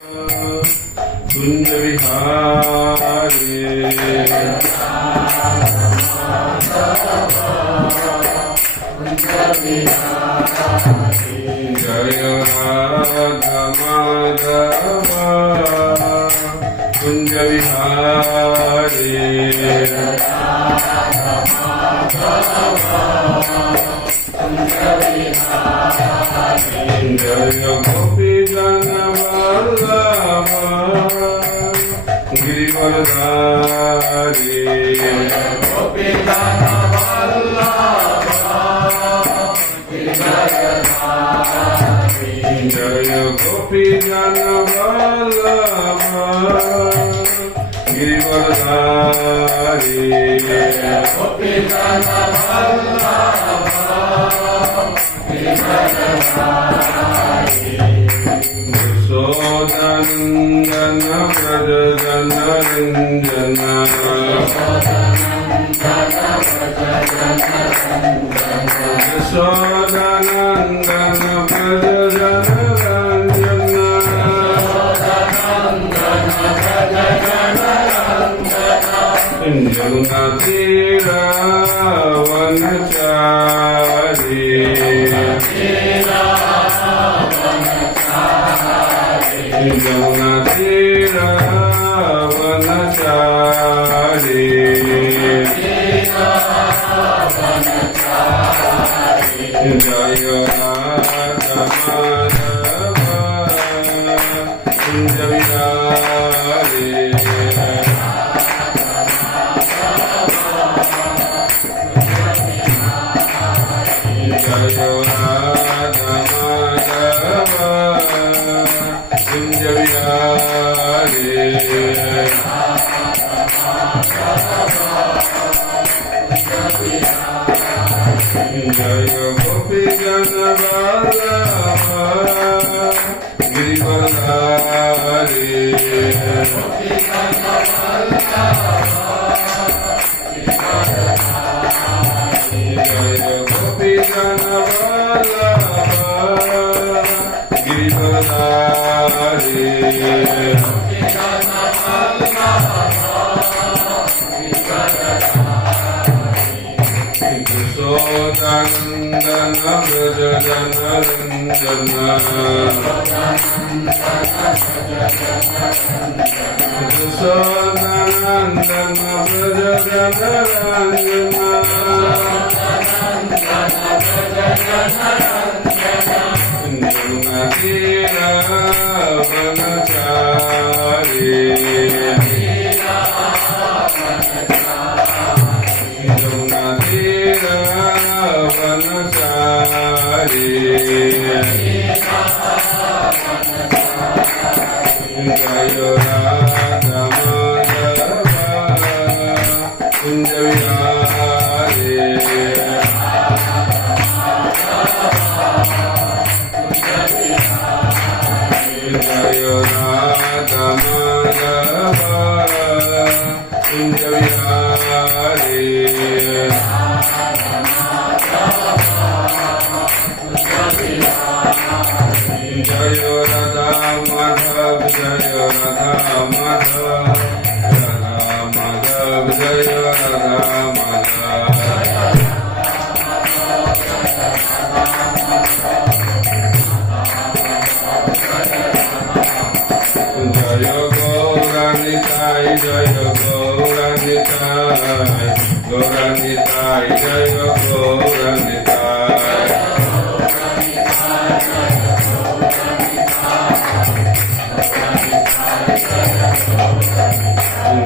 कुंज विहारी जय राधा माधव कुंज विहारी जय गोपी जन वल्लभ गिरिवरधारी गोपी जन वल्लभ जय गोपी जन वल्लभ गिरिवरधारी गोपी जन वल्लभ यशोदानन्दन व्रज जन रञ्जन यशोदानन्दन व्रज जन रञ्जन यमुना तीरावनचारी यमुना तीरावनचारी जय राधा माधव कुंज विहारी जय राधा माधव कुंज विहारी जय गोपी जन वल्लभ गिरिवरधारी जय गोपी जन वल्लभ गिरिवरधारी यशोदानन्दन व्रज जन रञ्जन यशोदानन्दन व्रज जन रञ्जन यमुना तीरावनचारी यमुना तीरावनचारी जय राधा माधव कुंज विहारी जय राधा माधव कुंज विहारी जय राधा माधव जय राधा माधव राधा माधव जय राधा माधव जय गौरानिताय जय गौरानिताय गौरानिताय जय गौरानिताय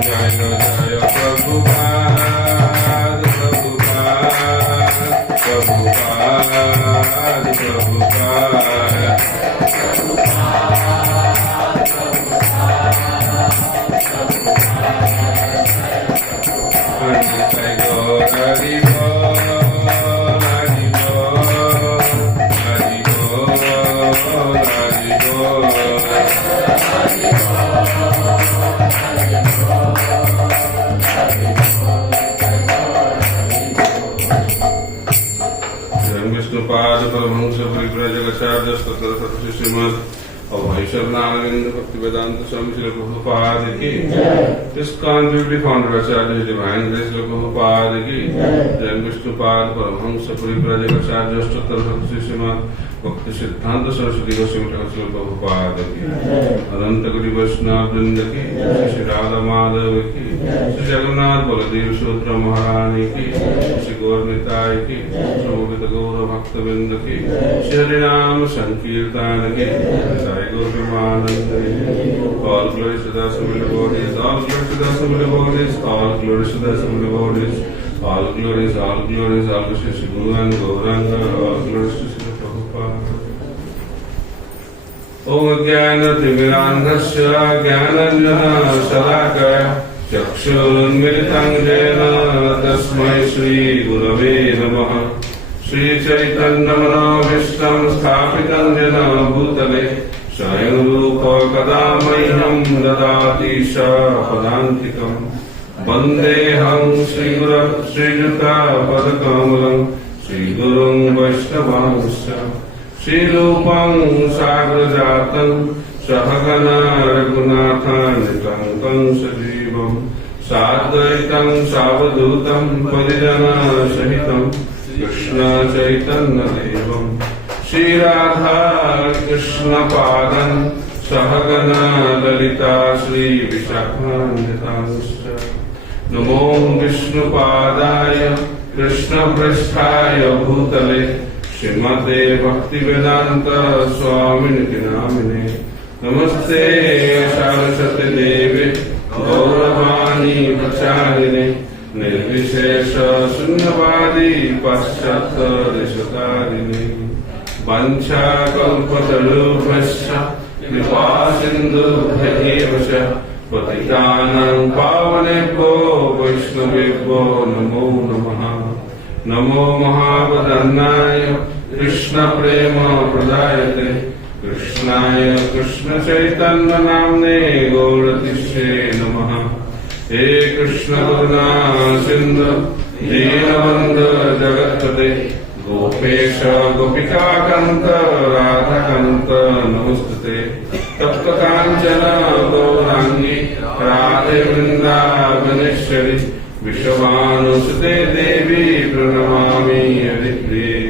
जय जय प्रभुपाद प्रभुपाद प्रभुपाद प्रभुपाद जय गौर हरि बोल हरि बोल हरि बोल हरि बोल Vishnupad Paramhans परिव्राजक Shrimad Vaishnavananda Bhaktivedanta Swami Srila Prabhupada ki, ISKCON beauty founder Acharya His Divine Grace Srila Prabhupada ki, Jain Vishnupad Paramahamsa Parivrajaka Acharya Ashtottara Bhakti Srimad Bhakti Siddhanta Saraswati Goswami Thakur Srila Prabhupada ki, Ananta Koti Vaishnava Vrinda ki, Shri Radha Madhava ki, Shri Jagannath Baladev Sudra Maharani ki, Shri Gaur Nitai ki, Shri Mukita Gaura Bhakta Vrinda ki, Shri Harinam Sankirtana ki, all glory to the Summit devotees, all glory to the Summit devotees, all glory to the Summit devotees, all glories, all glories, all to Shri Guru and Gauranga, all glories to Shri Prabhupada. Om Jnana Timirandhasya Jnananjana Shalakaya Chakshurunmilitam Jena Tasmai Shri Gurave Namaha Shri Chaitanya Manobhishtam Sthapitam Jena Bhutale Swayam Rupa Kadamaiham Dadati Shapadantikam Vandeham Sri Guru Sri Juta Padakamalam Sri Gurung Vaishnavansya Sri Rupam Sagrajatam Sahagana Raghunathan Nitantam Sajivam Sadvaitam Savadutam Parijana Sahitam Krishna Chaitanya Devam Shri Radha Krishna Padan Sahagana Lalita Shri Vishakhanitanscha Namo Vishnu Padaya Krishna Prasthaya Bhutale Srimate Bhaktivedanta Swaminiti Namine Namaste Saraswati Devi Gauravani Pracharine Nirvishesha Sunyavadi Paschata Rishatarini Vancha Kalpatarubhasya Kripa Sindhu Bhayevasya Patitanam Pavanebho Vaishnavebho Namo Namaha Namo Mahavadannaya Krishna Prema Pradayate Krishnaya Krishna Chaitanya Namne Gauratishe Namaha He Krishna Karuna Sindhu Deenabandha Jagatpate Gopesha Gopika Kanta Radha Kanta Namastate Tapta Kanchana Gaurangi Radhe Vrindavaneshwari Vishavanusate Devi Pranamami Haripriye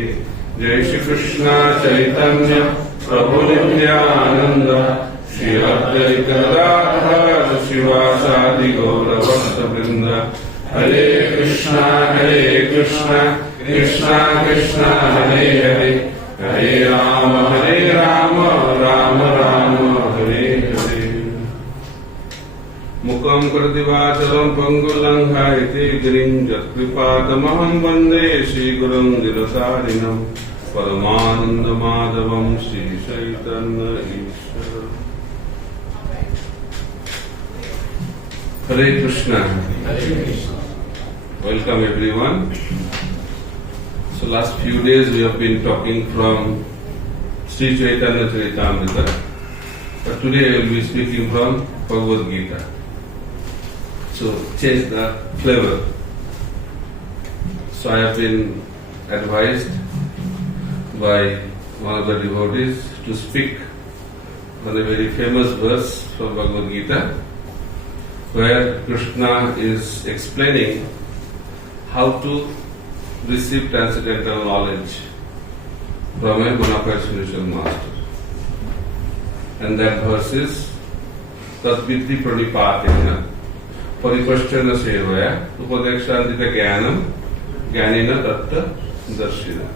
Jai Shri Krishna Chaitanya Prabhu Nityananda Shri Advaita Gadadhara Shivasadi Gaura Bhakta Vrinda Hare Krishna Krishna Krishna Hare Hare Hare Rama Rama Rama Hare Hare Mukam Karati Vachalam Pangulanghayate Girim Jatkripatamaham Vande Shri Gurum Dirasarinam Paramananda Madhavam Shri Chaitanya Ishvara Hare Krishna. Welcome everyone. So last few days we have been talking from Sri Chaitanya Charitamrita, but today I will be speaking from Bhagavad Gita. So change the flavor. So I have been advised by one of the devotees to speak on a very famous verse from Bhagavad Gita, where Krishna is explaining how to receive transcendental knowledge from a bona fide spiritual master. And that verse is Tatvidhi Pranipatena Paripasthana Sevaya Upadekshantita Jnanam Jnanina Tatta Darshina.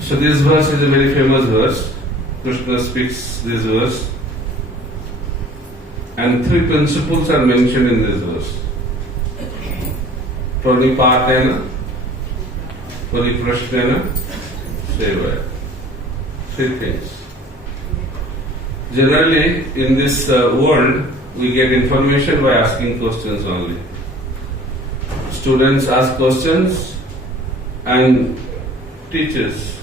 So this verse is a very famous verse. Krishna speaks this verse, and three principles are mentioned in this verse. Pranipatena, Paripasthana, Sevaya. Three things. Generally, in this world, we get information by asking questions only. Students ask questions and teachers,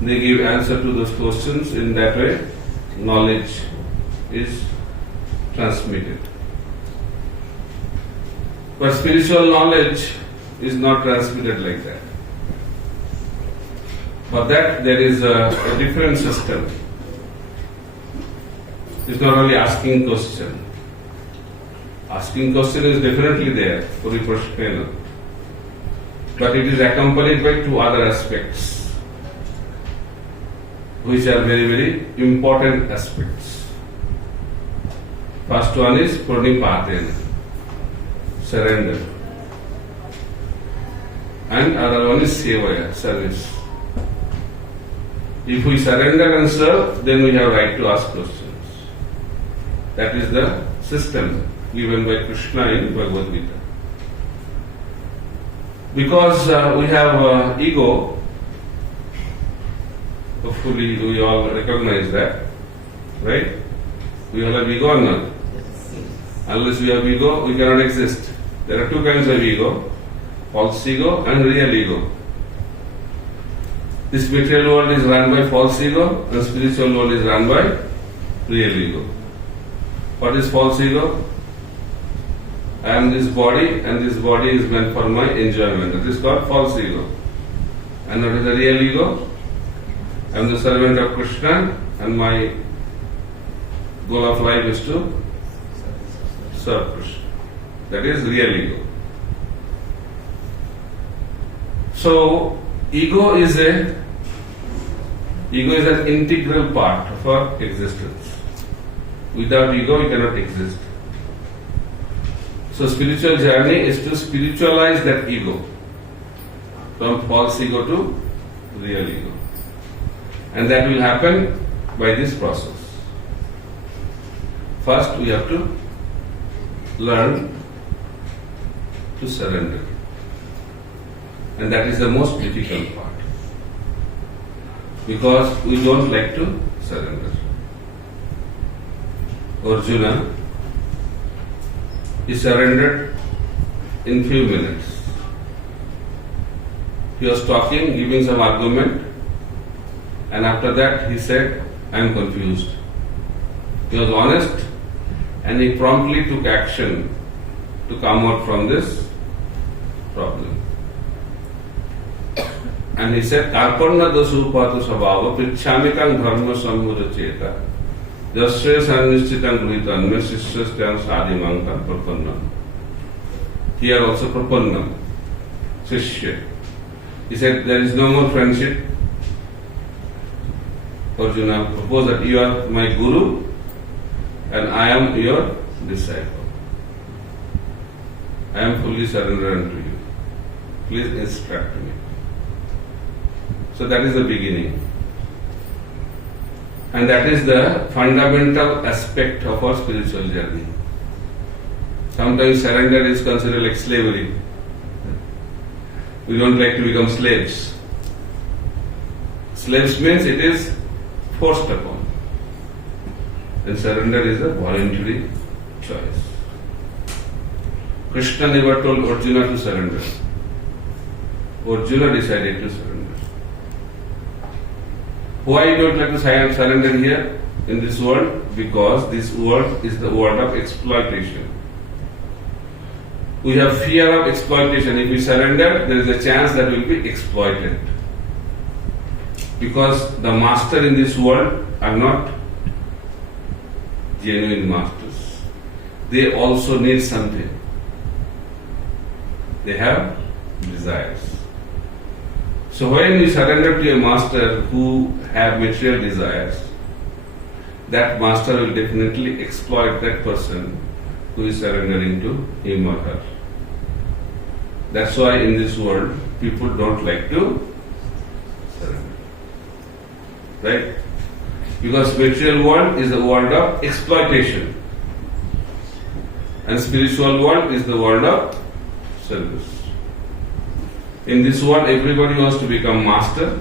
they give answer to those questions. In that way, knowledge is transmitted. But spiritual knowledge is not transmitted like that. For that, there is a different system. It's not only asking question. Asking question is definitely there, puriprashnena. But it is accompanied by two other aspects, which are very, very important aspects. First one is pranipatena, surrender. And other one is sevaya, service. If we surrender and serve, then we have right to ask questions. That is the system given by Krishna in Bhagavad Gita. Because we have ego, hopefully we all recognize that, right? We all have ego or not? Unless we have ego, we cannot exist. There are two kinds of ego, false ego and real ego. This material world is run by false ego and spiritual world is run by real ego. What is false ego? I am this body and this body is meant for my enjoyment. That is called false ego. And what is the real ego? I am the servant of Krishna and my goal of life is to serve Krishna. That is real ego. So, ego is an integral part of our existence. Without ego, we cannot exist. So, spiritual journey is to spiritualize that ego from false ego to real ego. And that will happen by this process. First, we have to learn to surrender. And that is the most difficult part. Because we don't like to surrender. Arjuna, he surrendered in few minutes. He was talking, giving some argument, and after that he said, I am confused. He was honest and he promptly took action to come out from this problem. And he said, Karpanna dasupatu sabhava prichamikang dharma sammuda cheta jasya sannischitang gruhitan me sishyastyan sadhimang prapanna. Here also prapanna, sishya. He said, there is no more friendship. Arjuna proposed that you are my guru and I am your disciple. I am fully surrendered unto you. Please instruct me. So that is the beginning. And that is the fundamental aspect of our spiritual journey. Sometimes surrender is considered like slavery. We don't like to become slaves. Slaves means it is forced upon. And surrender is a voluntary choice. Krishna never told Arjuna to surrender. Arjuna decided to surrender. Why you don't like to surrender here in this world? Because this world is the world of exploitation. We have fear of exploitation. If we surrender, there is a chance that we will be exploited. Because the master in this world are not genuine masters. They also need something. They have desires. So when we surrender to a master who have material desires, that master will definitely exploit that person who is surrendering to him or her. That's why in this world people don't like to surrender. Right? Because material world is the world of exploitation. And spiritual world is the world of service. In this world, everybody wants to become master.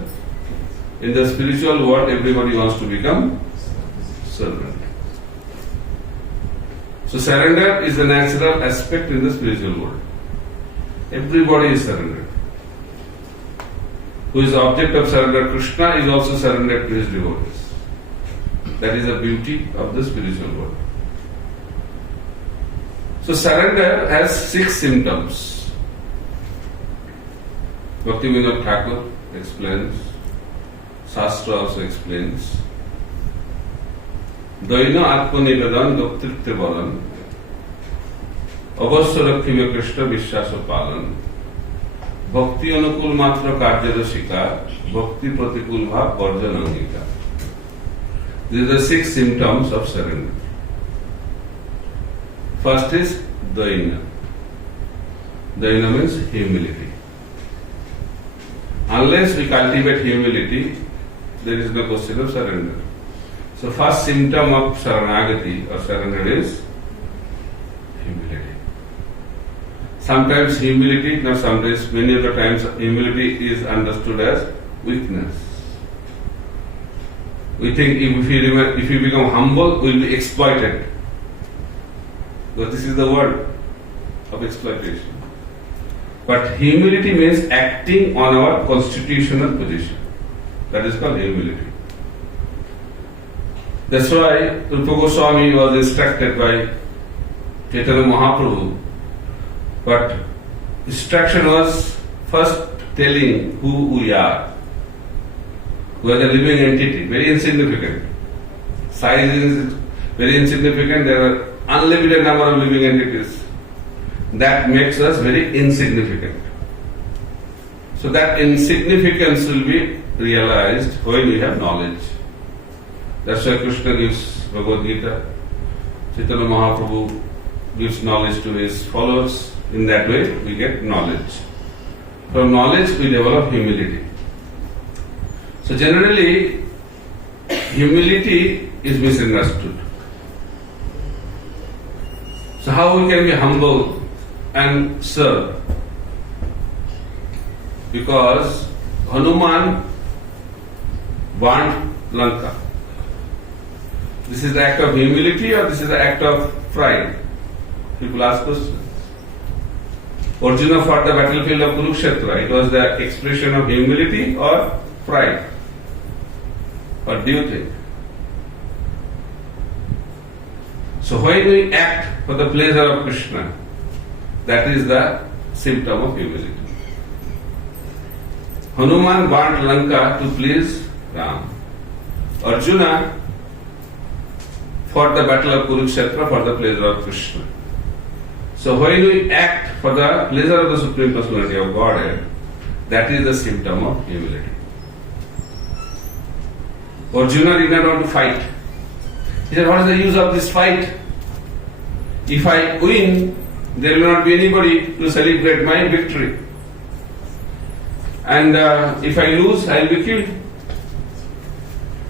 In the spiritual world, everybody wants to become servant. So surrender is the natural aspect in the spiritual world. Everybody is surrendered. Who is the object of surrender? Krishna is also surrendered to his devotees. That is the beauty of the spiritual world. So surrender has 6 symptoms. Bhaktivinoda Thakur explains, Shastra also explains. দৈন আত্মনিবেদন কর্তৃত্বে বলন অবশ্য রক্ষিবে কৃষ্ণ বিশ্বাস ও পালন ভক্তি অনুকূল মাত্র কার্যের স্বীকার ভক্তি প্রতিকূল ভাব বর্জন অঙ্গীকার These are the 6 symptoms of surrender. First is daina. Daina means humility. Unless we cultivate humility, there is no question of surrender. So first symptom of saranagati or surrender is humility. Sometimes humility, not sometimes, many of the times humility is understood as weakness. We think if we become humble, we will be exploited. But this is the word of exploitation. But humility means acting on our constitutional position. That is called humility. That's why Rupa Goswami was instructed by Chaitanya Mahaprabhu. But instruction was first telling who we are. We are a living entity, very insignificant. Size is very insignificant. There are unlimited number of living entities. That makes us very insignificant. So that insignificance will be realized when we have knowledge. That's why Krishna gives Bhagavad Gita. Chaitanya Mahaprabhu gives knowledge to his followers. In that way, we get knowledge. From knowledge, we develop humility. So generally, humility is misunderstood. So how we can be humble and serve? Because Hanuman burnt Lanka. This is the act of humility or this is the act of pride? People ask questions. Arjuna fought the battlefield of Kurukshetra. It was the expression of humility or pride? What do you think? So when we act for the pleasure of Krishna, that is the symptom of humility. Hanuman burnt Lanka to please Ram. Arjuna fought the battle of Kurukshetra for the pleasure of Krishna. So when we act for the pleasure of the Supreme Personality of Godhead, that is the symptom of humility. Arjuna did not want to fight. He said, what is the use of this fight? If I win, there will not be anybody to celebrate my victory. And if I lose, I will be killed.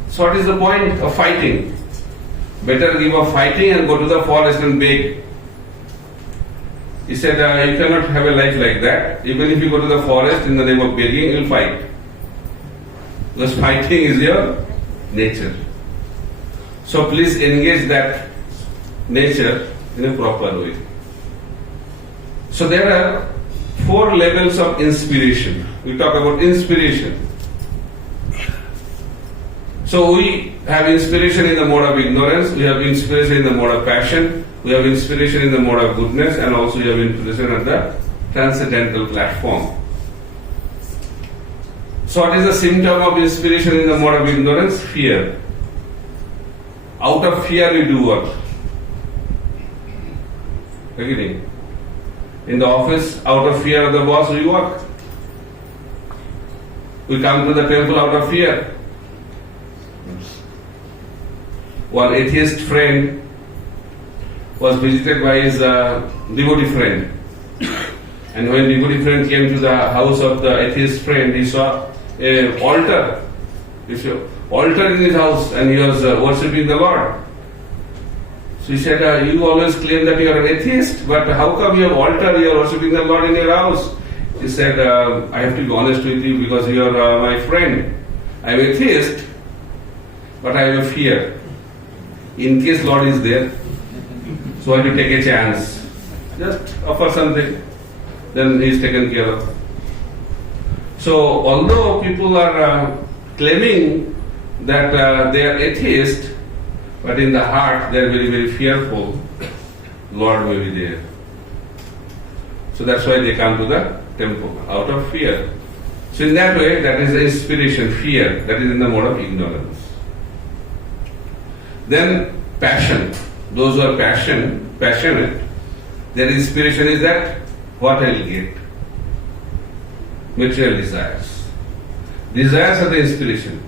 So what is the point of fighting? Better give up fighting and go to the forest and beg. He said, you cannot have a life like that. Even if you go to the forest in the name of begging, you will fight. Because fighting is your nature. So please engage that nature in a proper way. So there are 4 levels of inspiration. We talk about inspiration. So we have inspiration in the mode of ignorance, we have inspiration in the mode of passion, we have inspiration in the mode of goodness, and also we have inspiration at the transcendental platform. So what is the symptom of inspiration in the mode of ignorance? Fear. Out of fear we do work. Agreeing? In the office, out of fear of the boss we work. We come to the temple out of fear. One atheist friend was visited by his devotee friend. And when devotee friend came to the house of the atheist friend, he saw an altar. Altar in his house, and he was worshipping the Lord. So he said, you always claim that you are an atheist, but how come you have altar, you are worshipping the Lord in your house? He said, I have to be honest with you because you are my friend. I am atheist, but I have a fear. In case Lord is there, so I have to take a chance. Just offer something, then he is taken care of. So although people are claiming that they are atheist, but in the heart they are very, very fearful, Lord may be there. So that's why they come to the temple, out of fear. So in that way, that is the inspiration, fear, that is in the mode of ignorance. Then passion. Those who are passionate, their inspiration is that what I will get. Material desires. Desires are the inspiration.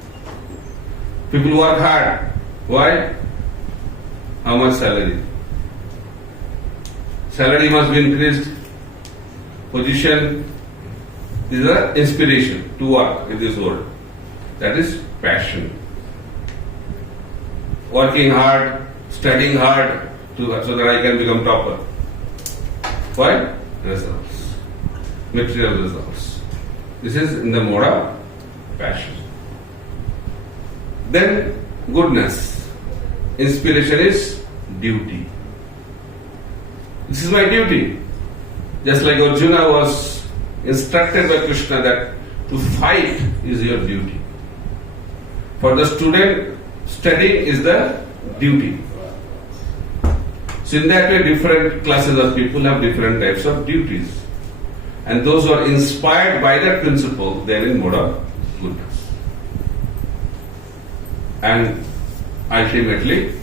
People work hard. Why? How much salary? Salary must be increased. Position. These are inspiration to work in this world. That is passion. Working hard, studying hard so that I can become topper. Why? Results. Material results. This is in the mode of passion. Then goodness. Inspiration is duty. This is my duty. Just like Arjuna was instructed by Krishna that to fight is your duty. For the student, studying is the duty. So in that way, different classes of people have different types of duties. And those who are inspired by that principle, they are in mode of goodness. And ultimately,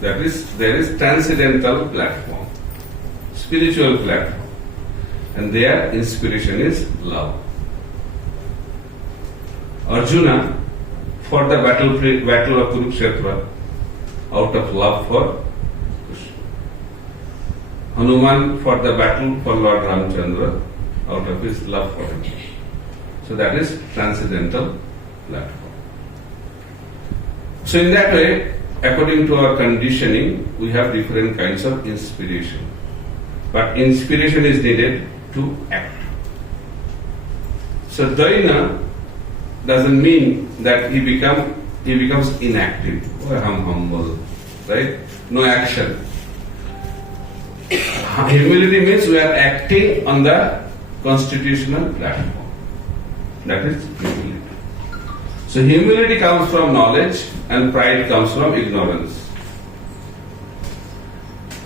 there is transcendental platform, spiritual platform. And their inspiration is love. Arjuna fought the battle of Kurukshetra out of love for Krishna. Hanuman fought the battle for Lord Ramchandra out of his love for him. So that is transcendental platform. So in that way, according to our conditioning, we have different kinds of inspiration. But inspiration is needed to act. So Daina doesn't mean that he becomes inactive or humble, right? No action. Humility means we are acting on the constitutional platform. That is humility. So humility comes from knowledge and pride comes from ignorance.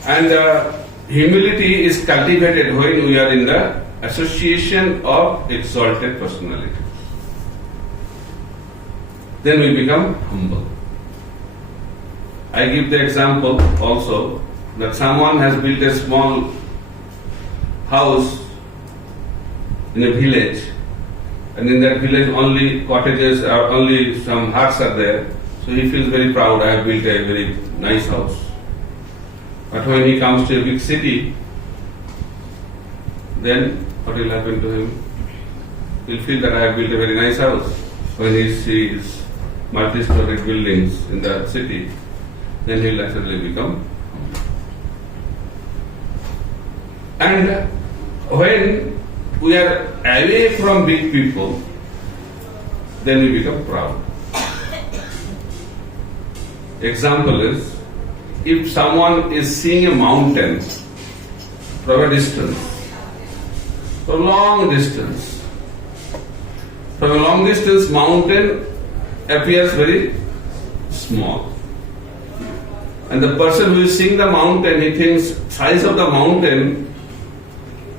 And humility is cultivated when we are in the association of exalted personality. Then we become humble. I give the example also that someone has built a small house in a village, and in that village only cottages or only some huts are there. So he feels very proud, I have built a very nice house. But when he comes to a big city, then what will happen to him? He'll feel that I have built a very nice house. When he sees multi-storied buildings in the city, then he'll naturally become humble. And when we are away from big people, then we become proud. Example is, if someone is seeing a mountain from a distance, from a long distance, mountain appears very small. And the person who is seeing the mountain, he thinks size of the mountain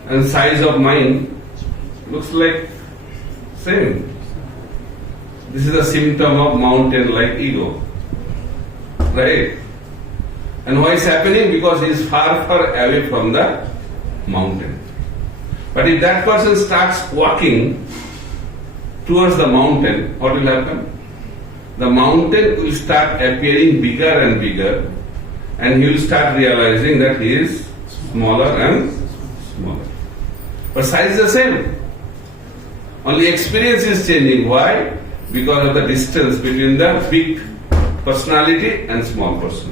and size of mine looks like same. This is a symptom of mountain-like ego. Right? And why is happening? Because he is far, far away from the mountain. But if that person starts walking towards the mountain, what will happen? The mountain will start appearing bigger and bigger, and he will start realizing that he is smaller and smaller. But size is the same. Only experience is changing. Why? Because of the distance between the big personality and small personality.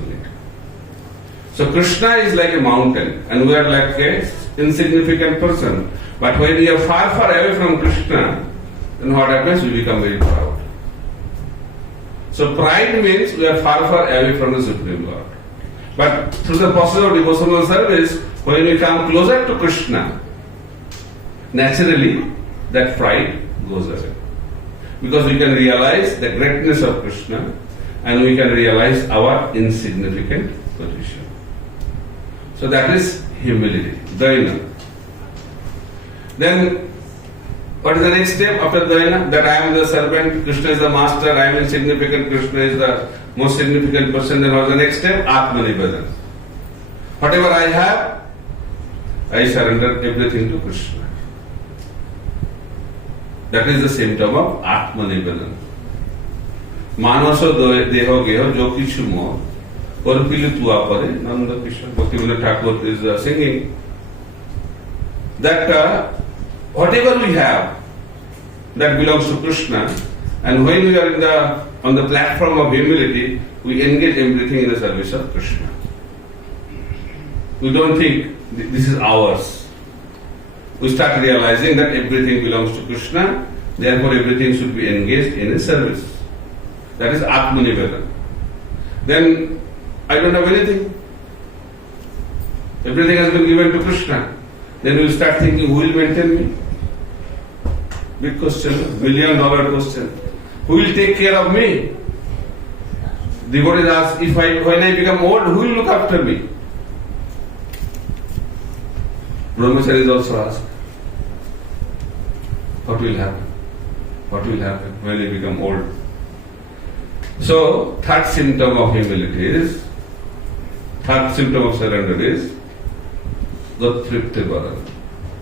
So Krishna is like a mountain and we are like a insignificant person. But when we are far, far away from Krishna, then what happens? We become very proud. So pride means we are far, far away from the Supreme Lord. But through the process of devotional service, when we come closer to Krishna, naturally that pride goes away. Because we can realize the greatness of Krishna and we can realize our insignificant position. So that is humility, Daina. Then what is the next step after Daina? That I am the servant, Krishna is the master, I am insignificant, Krishna is the most significant person, then what's the next step? Atmanivedan. Whatever I have, I surrender everything to Krishna. That is the symptom of Atmanivedan. Manaso deho geho jo kichu mo Orpilu tua pare, Nanda Krishna, Bhaktivinoda Thakur is singing that whatever we have, that belongs to Krishna, and when we are on the platform of humility, we engage everything in the service of Krishna. We don't think this is ours. We start realizing that everything belongs to Krishna, therefore everything should be engaged in his service. That is Atmanivedan. Then I don't have anything. Everything has been given to Krishna. Then you start thinking, who will maintain me? Big question, $1 million question. Who will take care of me? Devotees ask, when I become old, who will look after me? Brahmacharis also ask, what will happen? What will happen when I become old? So, third symptom of humility is, third symptom of surrender is Gatripti Varan.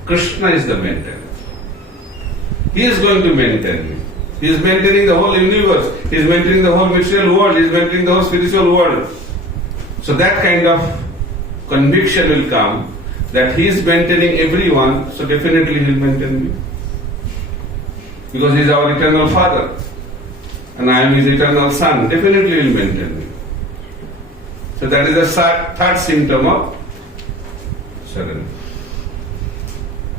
Krishna is the maintainer. He is going to maintain me. He is maintaining the whole universe. He is maintaining the whole material world. He is maintaining the whole spiritual world. So that kind of conviction will come that He is maintaining everyone, so definitely He will maintain me. Because He is our eternal Father. And I am His eternal Son. Definitely He will maintain me. So that is the third symptom of surrender.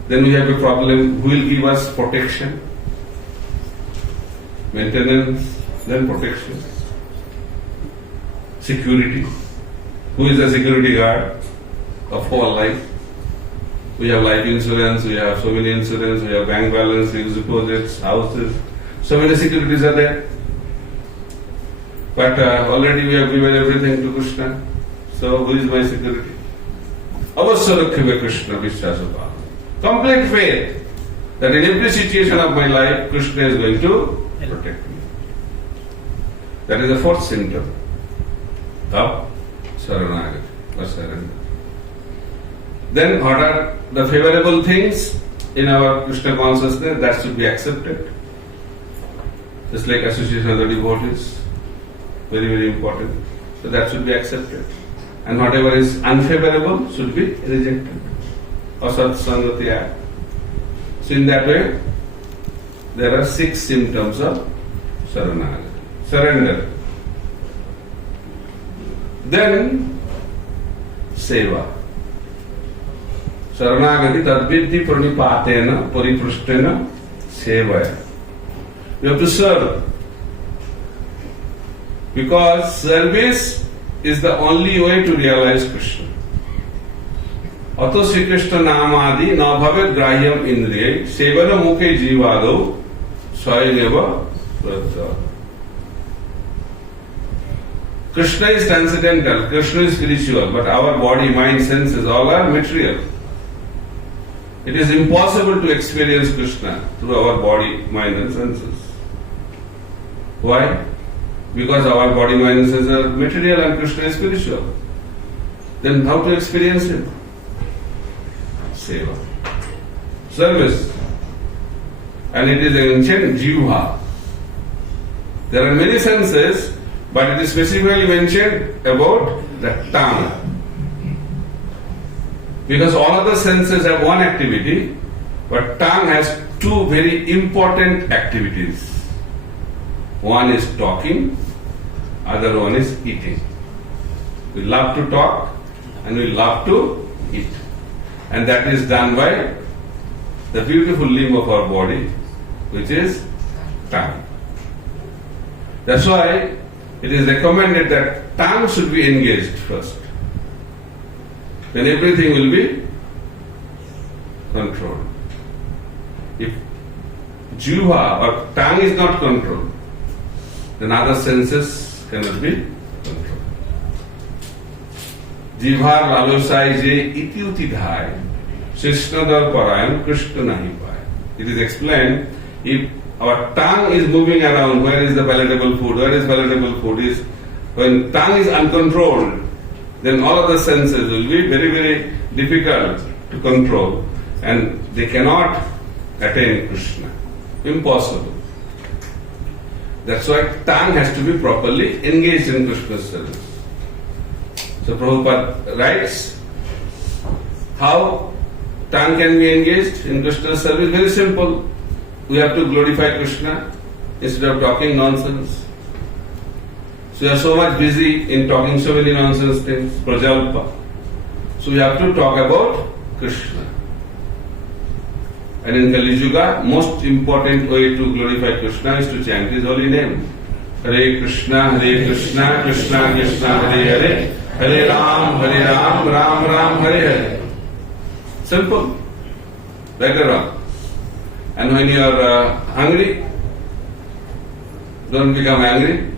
Then we have a problem, who will give us protection? Maintenance, then protection. Security. Who is the security guard of whole life? We have life insurance, we have so many insurance, we have bank balance, fixed deposits, houses. So many securities are there. But already we have given everything to Krishna. So who is my security? Avasya Krishna Vishwasapa. Complete faith that in every situation of my life, Krishna is going to protect me. That is the fourth symptom of Saranagati or surrender. Then what are the favorable things in our Krishna consciousness that should be accepted? Just like association of the devotees, very, very important. So that should be accepted. And whatever is unfavorable should be rejected. Asat Sangati. So in that way, there are 6 symptoms of Saranagati. Surrender. Then Seva. Saranagati tadvidhi pranipatena pariprishtena sevaya. You have to serve. Because service is the only way to realize Krishna. Ato Sri Krishna namadi na bhavet grahyam indriye sevana mukhe jivado swayaneva pratta. Krishna is transcendental, Krishna is spiritual, but our body, mind, senses all are material. It is impossible to experience Krishna through our body, mind and senses. Why? Because our body, mind and senses are material and Krishna is spiritual. Then how to experience Him? Seva. Service. And it is ancient Jivha. There are many senses, but it is specifically mentioned about the tongue. Because all other senses have one activity, but tongue has 2 very important activities. One is talking, other one is eating. We love to talk and we love to eat. And that is done by the beautiful limb of our body, which is tongue. That's why it is recommended that tongue should be engaged first. Then everything will be controlled. If jiva or tongue is not controlled, then other senses cannot be controlled. Jivhar lalosai je iti uti dhai, Krishnadar parayan Krishna nahi pai. It is explained, if our tongue is moving around, where is the palatable food, where is palatable food, is When tongue is uncontrolled, then all of the senses will be very, very difficult to control and they cannot attain Krishna. Impossible. That's why tongue has to be properly engaged in Krishna's service. So Prabhupada writes, how tongue can be engaged in Krishna's service? Very simple. We have to glorify Krishna instead of talking nonsense. So we are so much busy in talking so many nonsense things, prajalpa. So we have to talk about Krishna. And in Kali Yuga, most important way to glorify Krishna is to chant His holy name. Hare Krishna, Krishna Krishna, Hare Hare, Hare Ram, Ram Ram, Hare Hare. Simple. Right or wrong? And when you are hungry, don't become angry.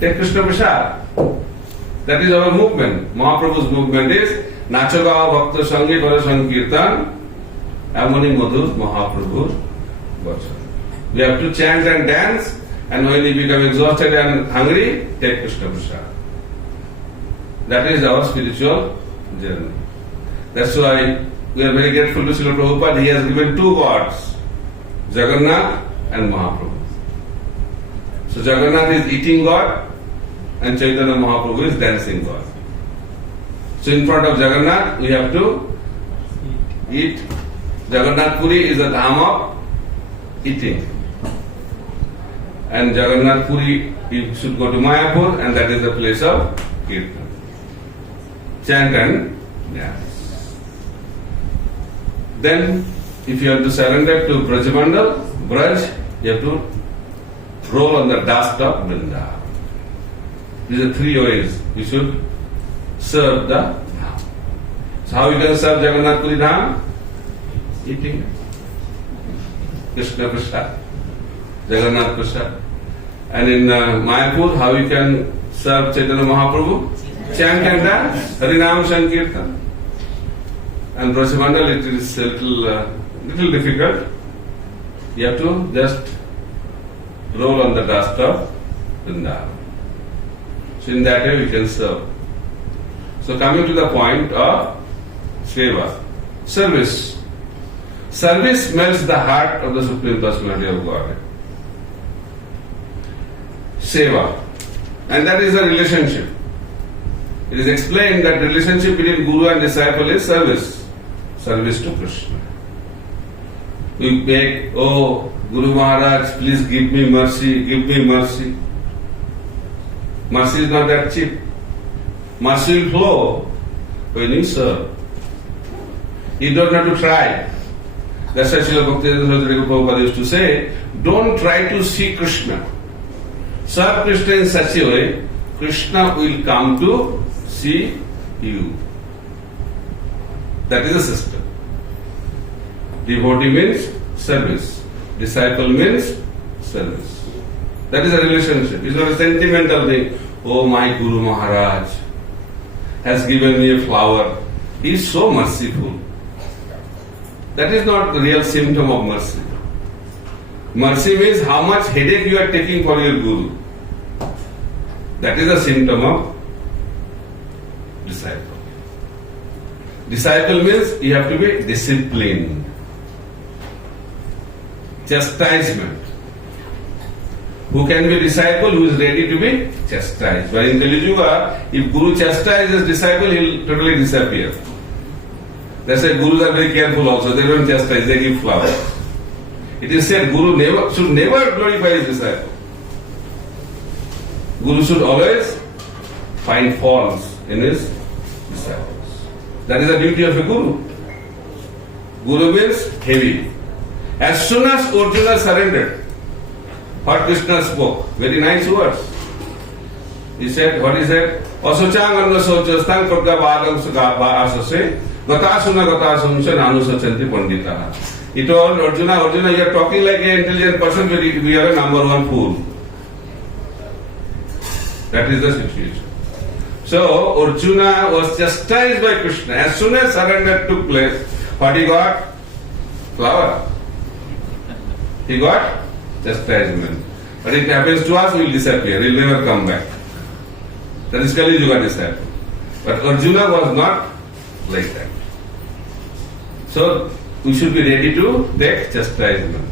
Take Krishna Prasad. That is our movement. Mahaprabhu's movement is Nacho Gao Bhakta Sangi Karo Sankirtan Amani Madhur Mahaprabhu's Vacha. We have to chant and dance, and when you become exhausted and hungry, take Krishna Prasad. That is our spiritual journey. That's why we are very grateful to Srila Prabhupada. He has given two gods, Jagannath and Mahaprabhu. So Jagannath is eating God and Chaitanya Mahaprabhu is dancing God. So in front of Jagannath we have to eat. Jagannath Puri is a dham of eating. And Jagannath Puri, you should go to Mayapur, and that is the place of Kirtan. Chant and dance. Then, if you have to surrender to Braj, you have to roll on the dust of Vrindavan. These are three ways you should serve the dham. So how you can serve Jagannath Puri dham? Eating Krishna Prasad, Jagannath Prasad. And in Mayapur, how you can serve Chaitanya Mahaprabhu? Chant and dance, Harinam Sankirtan. And Brajamandal, it is a little difficult. You have to just roll on the dust of Vrindavan. So in that way we can serve. So coming to the point of seva, service. Service melts the heart of the Supreme Personality of Godhead. Seva. And that is a relationship. It is explained that relationship between Guru and disciple is service. Service to Krishna. We beg, oh Guru Maharaj, please give me mercy, give me mercy. Mercy is not that cheap. Mercy will flow when you serve. You don't have to try. That's why Srila Bhaktivedanta Prabhupada used to say, don't try to see Krishna. Serve Krishna in such a way, Krishna will come to see you. That is the system. Devotee means service. Disciple means service. That is a relationship. It's not a sentimental thing. Oh, my Guru Maharaj has given me a flower. He is so merciful. That is not the real symptom of mercy. Mercy means how much headache you are taking for your Guru. That is a symptom of disciple. Disciple means you have to be disciplined. Chastisement. Who can be disciple? Who is ready to be chastised. But in Kali Yuga, if Guru chastises disciple, he will totally disappear. That's why Gurus are very careful also. They don't chastise, they give flowers. It is said Guru should never glorify his disciple. Guru should always find faults in his disciples. That is the duty of a Guru. Guru means heavy. As soon as Arjuna surrendered, what Krishna spoke, very nice words. He said, what is that? Asochang anna sochastang pragya bhagam asase gatasuna gatasumsa nanusachanti panditaha. He told Arjuna, you are talking like an intelligent person, but we are a number one fool. That is the situation. So Arjuna was chastised by Krishna. As soon as surrender took place, what he got? Flower. He got chastisement. But it happens to us, we will disappear. We will never come back. That is Kali Yuga disciple. But Arjuna was not like that. So we should be ready to take chastisement.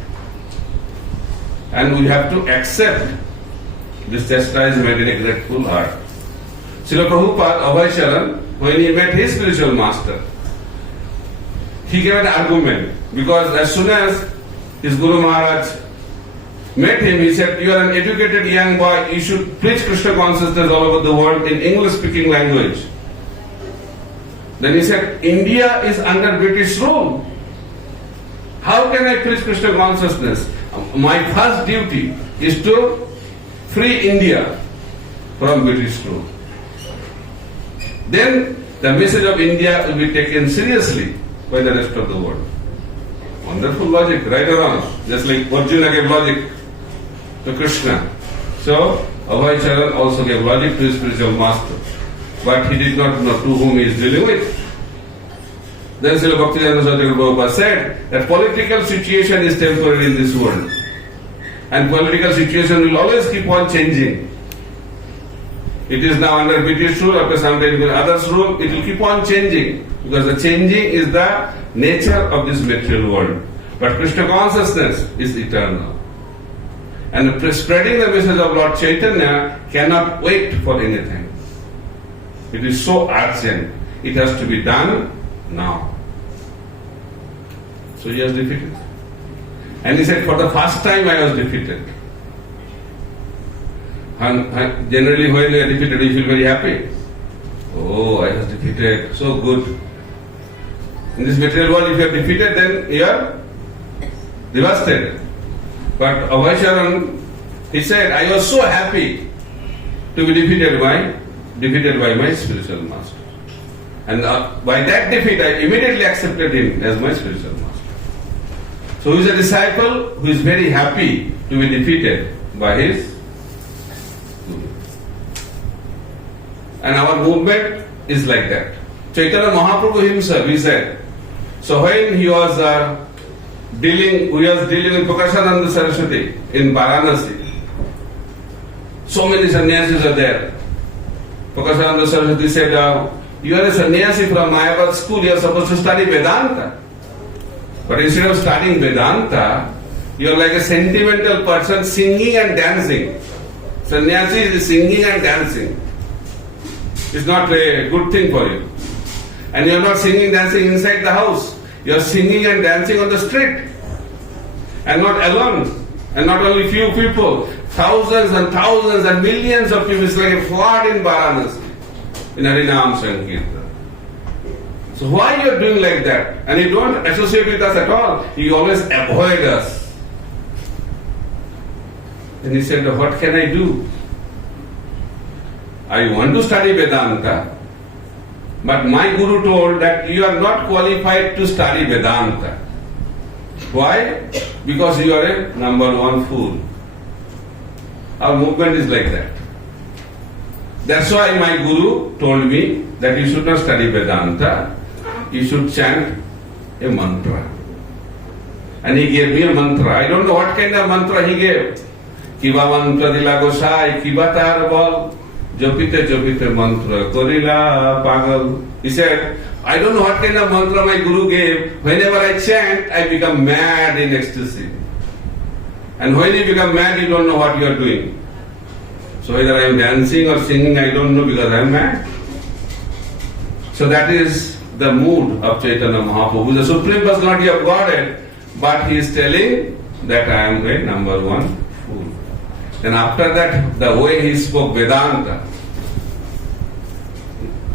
And we have to accept this chastisement in a grateful heart. Srila Prabhupada, Abhay Sharan, when he met his spiritual master, he gave an argument, because as soon as his Guru Maharaj met him, he said, "You are an educated young boy, you should preach Krishna consciousness all over the world in English speaking language." Then he said, "India is under British rule. How can I preach Krishna consciousness? My first duty is to free India from British rule. Then the message of India will be taken seriously by the rest of the world." Wonderful logic, right or wrong? Just like Arjuna gave logic to Krishna. So Abhay Charan also gave logic to his spiritual master. But he did not know to whom he is dealing with. Then Srila Bhaktivedanta Saraswati Prabhupada said that political situation is temporary in this world. And political situation will always keep on changing. It is now under British rule, after some time others rule, it will keep on changing. Because the changing is the nature of this material world. But Krishna consciousness is eternal. And spreading the message of Lord Chaitanya cannot wait for anything. It is so urgent. It has to be done now. So he was defeated. And he said, "For the first time I was defeated." And generally when you are defeated, you feel very happy. Oh, I was defeated. So good. In this material world, if you are defeated, then you are devastated. But Abhay Sharan, he said, "I was so happy to be defeated by my spiritual master. And by that defeat, I immediately accepted him as my spiritual master." So he is a disciple who is very happy to be defeated by his Guru. And our movement is like that. Chaitanya Mahaprabhu himself, he said, so when he was dealing with Prakashananda Saraswati in Varanasi, so many sannyasis are there. Prakashananda Saraswati said, "You are a sannyasi from Mayavad school, you are supposed to study Vedanta. But instead of studying Vedanta, you are like a sentimental person singing and dancing. Sannyasi is singing and dancing. It's not a good thing for you. And you are not singing, dancing inside the house. You are singing and dancing on the street. And not alone. And not only few people. Thousands and millions of people. It's like a flood in Varanasi. In Harinam Sankirtan. So why you are doing like that? And you don't associate with us at all. You always avoid us." And he said, "What can I do? I want to study Vedanta, but my Guru told that you are not qualified to study Vedanta. Why? Because you are a number one fool." Our movement is like that. That's why my Guru told me that you should not study Vedanta, you should chant a mantra. And he gave me a mantra. I don't know what kind of mantra he gave. Kiba mantra dila gosai, kiba tar bol, jopite mantra korila pagal. He said, I don't know what kind of mantra my Guru gave. Whenever I chant, I become mad in ecstasy. And when you become mad, you don't know what you are doing. So whether I am dancing or singing, I don't know, because I am mad. So that is the mood of Chaitanya Mahaprabhu, who is the Supreme Personality of Godhead, but he is telling that I am a number one fool. Then after that, the way he spoke Vedanta,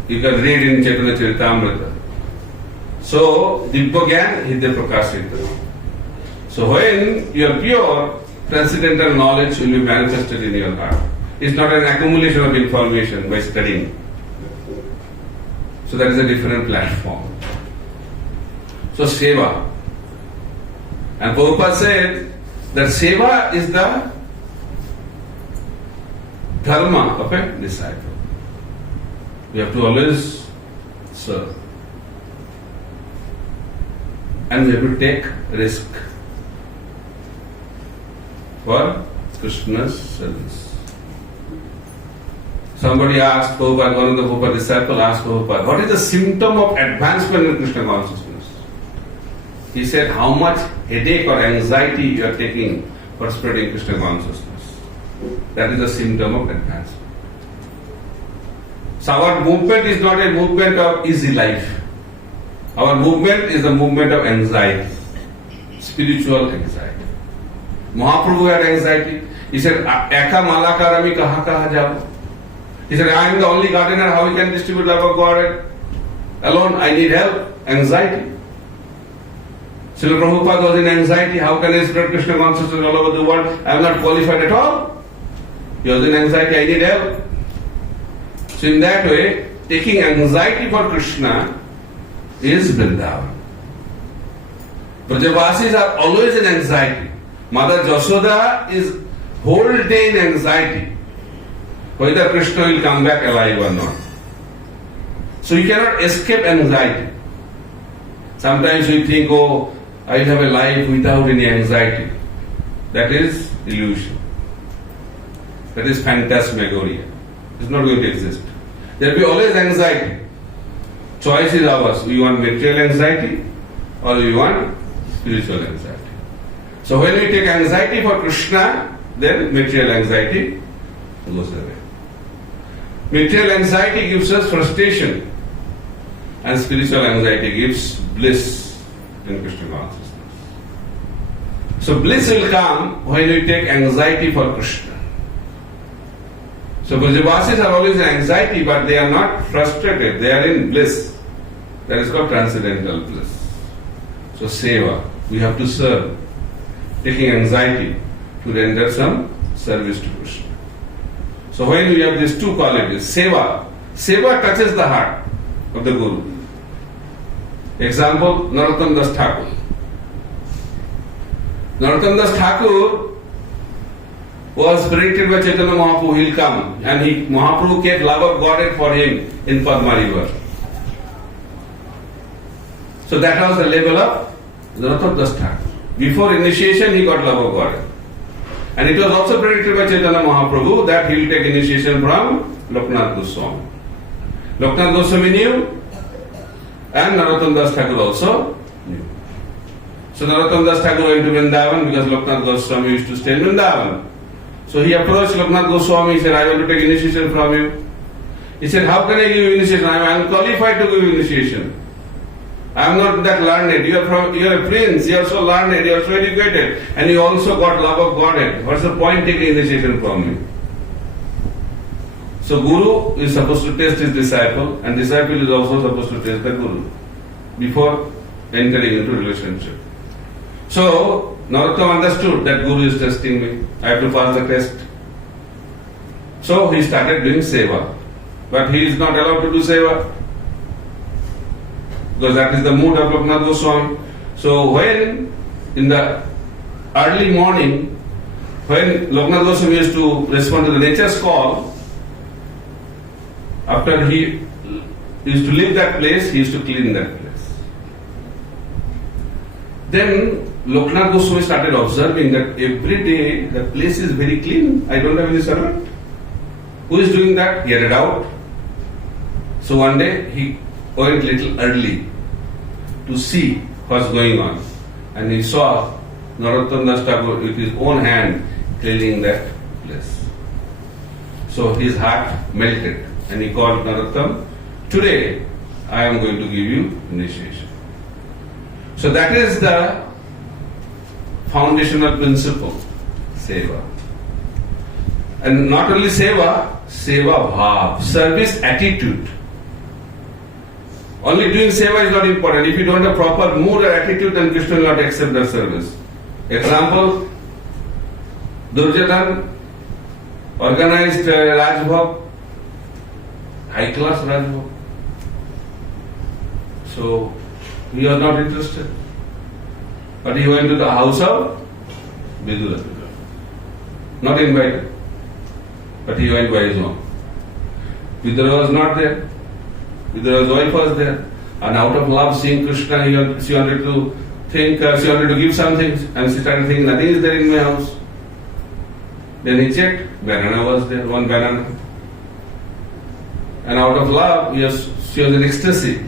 you can read in Chaitanya Charitamrita. So, Dibbogyan Hridaya Prakashita. So when you are pure, transcendental knowledge will be manifested in your heart. It's not an accumulation of information by studying. So that is a different platform. So Seva. And Prabhupada said that Seva is the dharma of a disciple. We have to always serve. And we have to take risk for Krishna's service. Somebody asked Prabhupada, one of the Prabhupada disciples asked Prabhupada, what is the symptom of advancement in Krishna consciousness? He said, how much headache or anxiety you are taking for spreading Krishna consciousness. That is the symptom of advancement. So our movement is not a movement of easy life. Our movement is a movement of anxiety, spiritual anxiety. Mahaprabhu had anxiety. He said, Eka malakar ami kaha kaha jabo. He said, I am the only gardener, how we can distribute love of God? Alone, I need help. Anxiety. Srila Prabhupada was in anxiety, how can I spread Krishna consciousness all over the world? I am not qualified at all. He was in anxiety, I need help. So in that way, taking anxiety for Krishna is Vrindavan. Brajavasis are always in anxiety. Mother Jashoda is whole day in anxiety whether Krishna will come back alive or not. So you cannot escape anxiety. Sometimes we think, oh, I will have a life without any anxiety. That is illusion. That is phantasmagoria. It is not going to exist. There will be always anxiety. Choice is ours. We want material anxiety or we want spiritual anxiety. So when we take anxiety for Krishna, then material anxiety goes away. Material anxiety gives us frustration and spiritual anxiety gives bliss in Krishna consciousness. So bliss will come when we take anxiety for Krishna. So Brajavasis are always in anxiety, but they are not frustrated, they are in bliss. That is called transcendental bliss. So seva, we have to serve, taking anxiety to render some service to Krishna. So when we have these two qualities, seva touches the heart of the Guru. Example, Narottam Das Thakur. Narottam Das Thakur was predicted by Chaitanya Mahaprabhu, he will come, and Mahaprabhu kept love of Godhead for him in Padma river. So that was the level of Narottam Das Thakur. Before initiation, he got love of Godhead. And it was also predicted by Chaitanya Mahaprabhu that he will take initiation from Loknath Goswami. Loknath Goswami knew, and Narottam Das Thakur also knew. So Narottam Das Thakur went to Vrindavan because Loknath Goswami used to stay in Vrindavan. So he approached Loknath Goswami, he said, I want to take initiation from you. He said, how can I give you initiation? I am unqualified to give you initiation. I am not that learned. You are a prince, you are so learned, you are so educated, and you also got love of Godhead. What's the point taking initiation from me? So Guru is supposed to test his disciple, and disciple is also supposed to test the Guru before entering into relationship. So Narottam understood that Guru is testing me. I have to pass the test. So he started doing seva. But he is not allowed to do seva, because that is the mood of Loknath Goswami. So when in the early morning, when Loknath Goswami used to respond to the nature's call, after he used to leave that place, he used to clean that place. Then Loknath Goswami started observing that every day the place is very clean. I don't have any servant. Who is doing that? He had a doubt. So one day he went little early to see what's going on, and he saw Narottam Das Thakur with his own hand cleaning that place. So his heart melted and he called Narottam, today I am going to give you initiation. So that is the foundational principle, seva. And not only seva bhav, service attitude. Only doing seva is not important. If you don't have proper mood or attitude, then Krishna will not accept the service. Example, Duryodhana organized Rajbhog, high class Rajbhog. So he was not interested. But he went to the house of Vidura. Not invited. But he went by his own. Vidura was not there. Vidura's wife was there. And out of love seeing Krishna, she wanted to think, she wanted to give something. And she started thinking, nothing is there in my house. Then he checked, banana was there, one banana. And out of love, she was in ecstasy.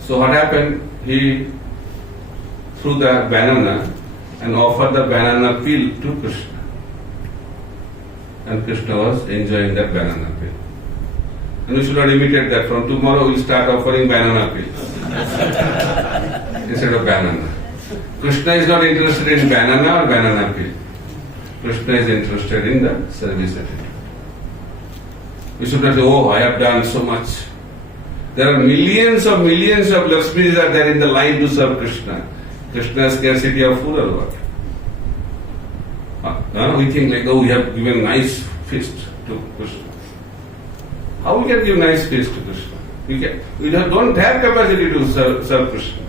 So what happened? He threw the banana and offered the banana peel to Krishna. And Krishna was enjoying that banana peel. And we should not imitate that. From tomorrow we'll start offering banana peels instead of banana. Krishna is not interested in banana or banana peel. Krishna is interested in the service attitude. We should not say, oh, I have done so much. There are millions of Lakshmis are there in the line to serve Krishna. Krishna has scarcity of food or what? We think like, oh, we have given nice feast to Krishna. How we can give nice feast to Krishna? We don't have capacity to serve Krishna.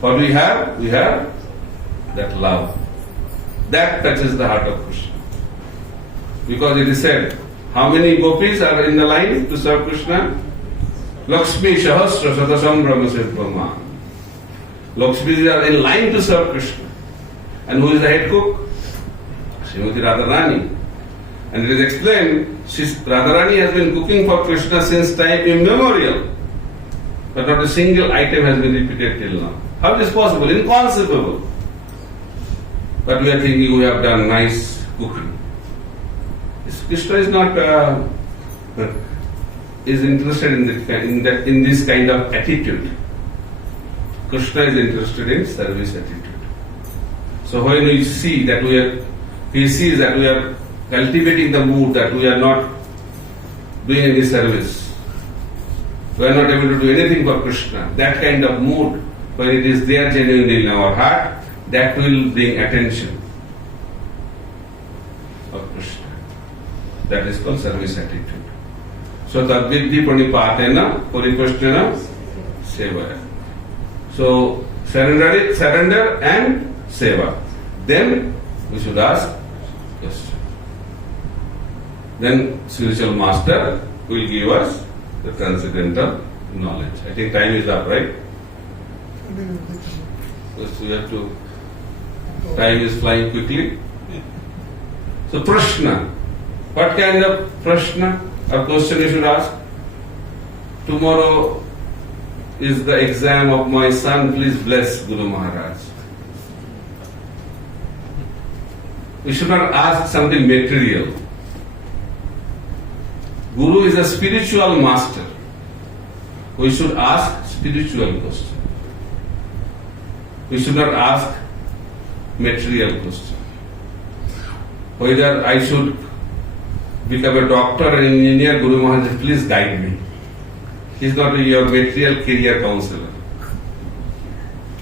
What we have? We have that love. That touches the heart of Krishna. Because it is said, how many gopis are in the line to serve Krishna? Lakshmi Sahasra Satasam Brahmasirvama. Lakshmis are in line to serve Krishna. And who is the head cook? Srimati Radharani. And it is explained, Radharani has been cooking for Krishna since time immemorial. But not a single item has been repeated till now. How is this possible? Inconceivable. But we are thinking we have done nice cooking. Krishna is not is interested in this kind of attitude. Krishna is interested in service attitude. So when we see that he sees that we are cultivating the mood that we are not doing any service, we are not able to do anything for Krishna, that kind of mood, when it is there genuinely in our heart, that will bring attention of Krishna. That is called service attitude. So tadvidhi pranipatena pariprasthena sevaya. So surrender and seva. Then we should ask question. Then spiritual master will give us the transcendental knowledge. I think time is up, right? Because we have to. Time is flying quickly. So prashna. What kind of prashna or question you should ask? Tomorrow is the exam of my son. Please bless Guru Maharaj. We should not ask something material. Guru is a spiritual master. We should ask spiritual question. We should not ask material question. Whether I should become a doctor or engineer, Guru Maharaj, please guide me. He is not your material career counselor.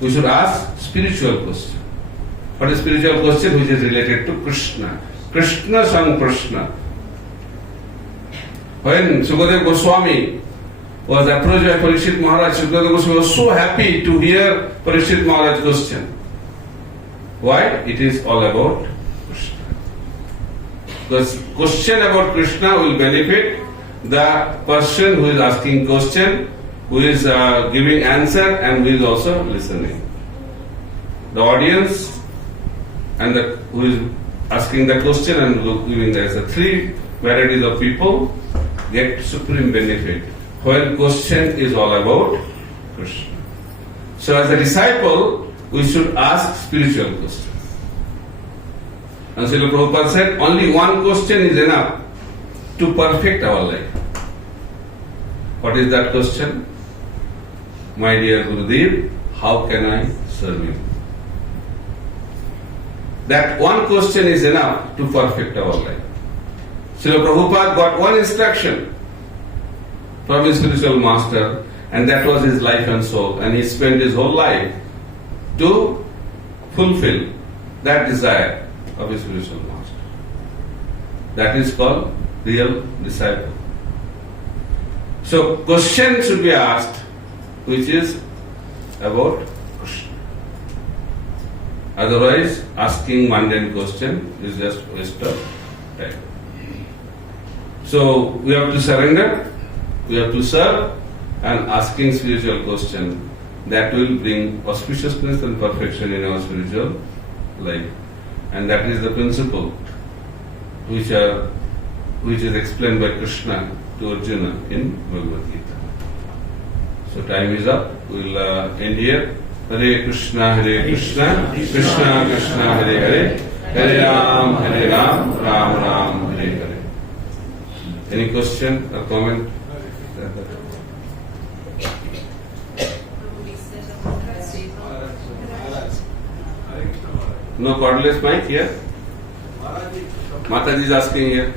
We should ask spiritual question. What is spiritual question? Which is related to Krishna. Krishna sang Prashna. When Sukadev Goswami was approached by Parikshit Maharaj, Sukadev Goswami was so happy to hear Parikshit Maharaj's question. Why? It is all about Krishna. Because question about Krishna will benefit the person who is asking question, who is giving answer, and who is also listening. The audience and who is asking the question and giving the answer. Three varieties of people get supreme benefit when question is all about Krishna. So as a disciple, we should ask spiritual question. And Srila Prabhupada said, only one question is enough to perfect our life. What is that question? My dear Gurudev, how can I serve you? That one question is enough to perfect our life. Srila Prabhupada got one instruction from his spiritual master, and that was his life and soul. And he spent his whole life to fulfill that desire of his spiritual master. That is called real disciple. So question should be asked which is about Krishna. Otherwise, asking mundane question is just waste of time. So we have to surrender, we have to serve, and asking spiritual question that will bring auspiciousness and perfection in our spiritual life. And that is the principle which is explained by Krishna to Arjuna in Bhagavad Gita. So time is up. We'll end here. Hare Krishna, Krishna Krishna, Hare Hare, Hare Ram, Ram Ram, Hare Hare. Any question or comment? No cordless mic here? Mataji is asking here.